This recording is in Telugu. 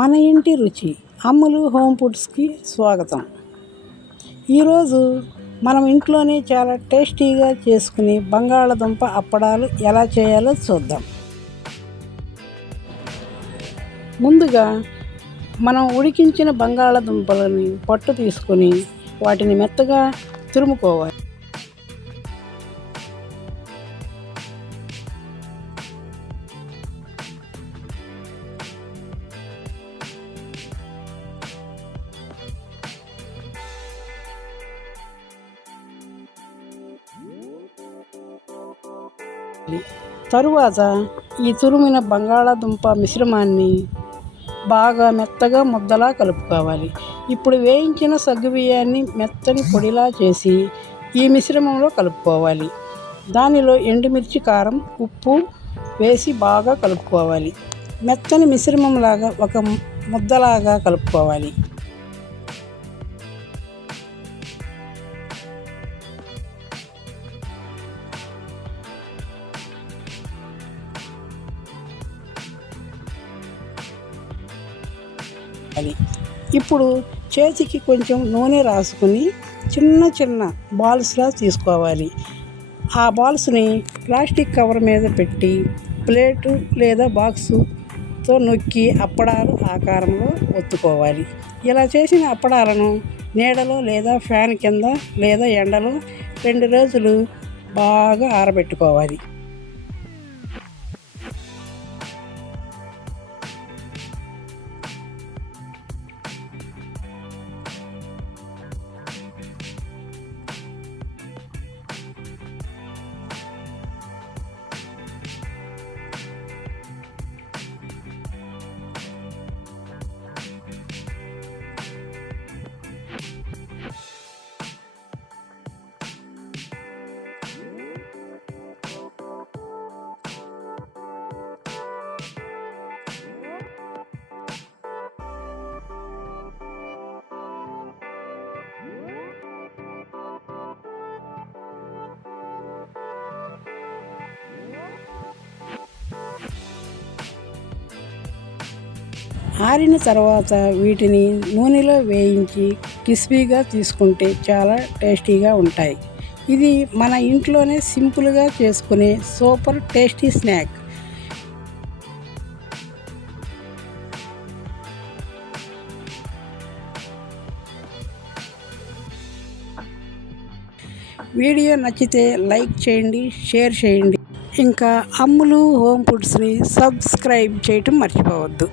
మన ఇంటి రుచి అమ్ములు హోమ్ ఫుడ్స్కి స్వాగతం. ఈరోజు మనం ఇంట్లోనే చాలా టేస్టీగా చేసుకుని బంగాళదుంప అప్పడాలు ఎలా చేయాలో చూద్దాం. ముందుగా మనం ఉడికించిన బంగాళదుంపలని పొట్టు తీసుకొని వాటిని మెత్తగా తురుముకోవాలి. తరువాత ఈ తురిమిన బంగాళాదుంప మిశ్రమాన్ని బాగా మెత్తగా ముద్దలా కలుపుకోవాలి. ఇప్పుడు వేయించిన సగ్గుబియ్యాన్ని మెత్తని పొడిలా చేసి ఈ మిశ్రమంలో కలుపుకోవాలి. దానిలో ఎండుమిర్చి, కారం, ఉప్పు వేసి బాగా కలుపుకోవాలి. మెత్తని మిశ్రమంలాగా ఒక ముద్దలాగా కలుపుకోవాలి. ఇప్పుడు చేతికి కొంచెం నూనె రాసుకుని చిన్న చిన్న బాల్స్లా తీసుకోవాలి. ఆ బాల్స్ని ప్లాస్టిక్ కవర్ మీద పెట్టి ప్లేటు లేదా బాక్సుతో నొక్కి అప్పడాలు ఆకారంలో ఒత్తుకోవాలి. ఇలా చేసిన అప్పడాలను నీడలో లేదా ఫ్యాన్ కింద లేదా ఎండలో 2 రోజులు బాగా ఆరబెట్టుకోవాలి. ఆరిన తర్వాత వీటిని నూనెలో వేయించి క్రిస్పీగా తీసుకుంటే చాలా టేస్టీగా ఉంటాయి. ఇది మన ఇంట్లోనే సింపుల్గా చేసుకునే సూపర్ టేస్టీ స్నాక్. వీడియో నచ్చితే లైక్ చేయండి, షేర్ చేయండి. ఇంకా అమ్ములు హోమ్ ఫుడ్స్ని సబ్స్క్రైబ్ చేయటం మర్చిపోవద్దు.